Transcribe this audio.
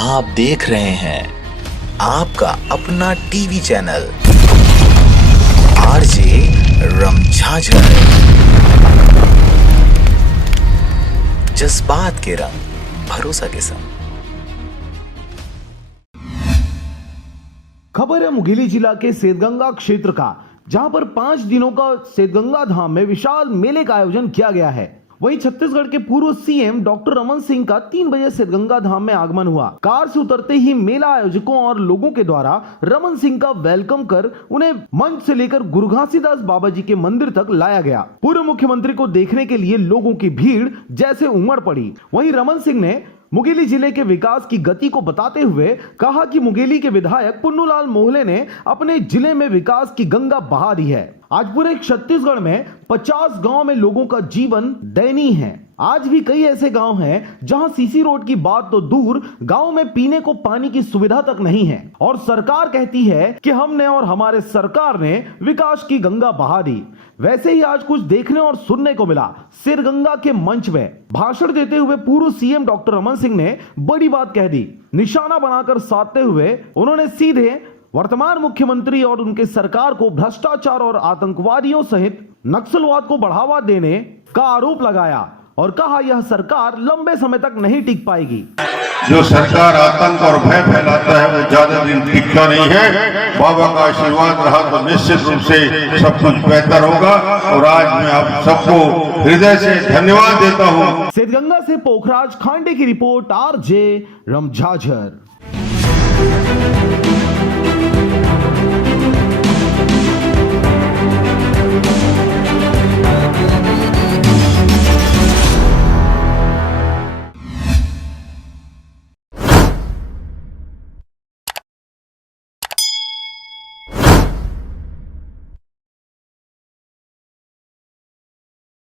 आप देख रहे हैं आपका अपना टीवी चैनल आरजे रमझाझर। जज्बात के रंग भरोसा के संग। खबर है मुंगेली जिला के सेतगंगा क्षेत्र का, जहां पर 5 दिनों का सेतगंगा धाम में विशाल मेले का आयोजन किया गया है। वहीं छत्तीसगढ़ के पूर्व सीएम डॉक्टर रमन सिंह का 3 बजे सेतगंगा धाम में आगमन हुआ। कार से उतरते ही मेला आयोजकों और लोगों के द्वारा रमन सिंह का वेलकम कर उन्हें मंच से लेकर गुरु घासीदास बाबा जी के मंदिर तक लाया गया। पूर्व मुख्यमंत्री को देखने के लिए लोगों की भीड़ जैसे उमड़ पड़ी। वहीं रमन सिंह ने मुंगेली जिले के विकास की गति को बताते हुए कहा कि मुंगेली के विधायक पुन्नूलाल मोहले ने अपने जिले में विकास की गंगा बहा दी है। आज पूरे छत्तीसगढ़ में 50 गांव में लोगों का जीवन दयनीय है। आज भी कई ऐसे गांव हैं जहां सीसी रोड की बात तो दूर, गांव में पीने को पानी की सुविधा तक नहीं है और सरकार कहती है कि हमने और हमारे सरकार ने विकास की गंगा बहा दी। वैसे ही आज कुछ देखने और सुनने को मिला। सिरगंगा के मंच में भाषण देते हुए पूर्व सीएम डॉक्टर रमन सिंह ने बड़ी बात कह दी। निशाना बनाकर साधते हुए उन्होंने सीधे वर्तमान मुख्यमंत्री और उनके सरकार को भ्रष्टाचार और आतंकवादियों सहित नक्सलवाद को बढ़ावा देने का आरोप लगाया और कहा यह सरकार लंबे समय तक नहीं टिक पाएगी। जो सरकार आतंक और भय फैलाता है वो ज्यादा दिन टिकता नहीं है। बाबा का आशीर्वाद रहा तो निश्चित रूप से सब कुछ बेहतर होगा और आज मैं आप सबको हृदय से धन्यवाद देता हूँ। सिद्धगंगा से पोखराज खांडे की रिपोर्ट, आरजे रमझाझर।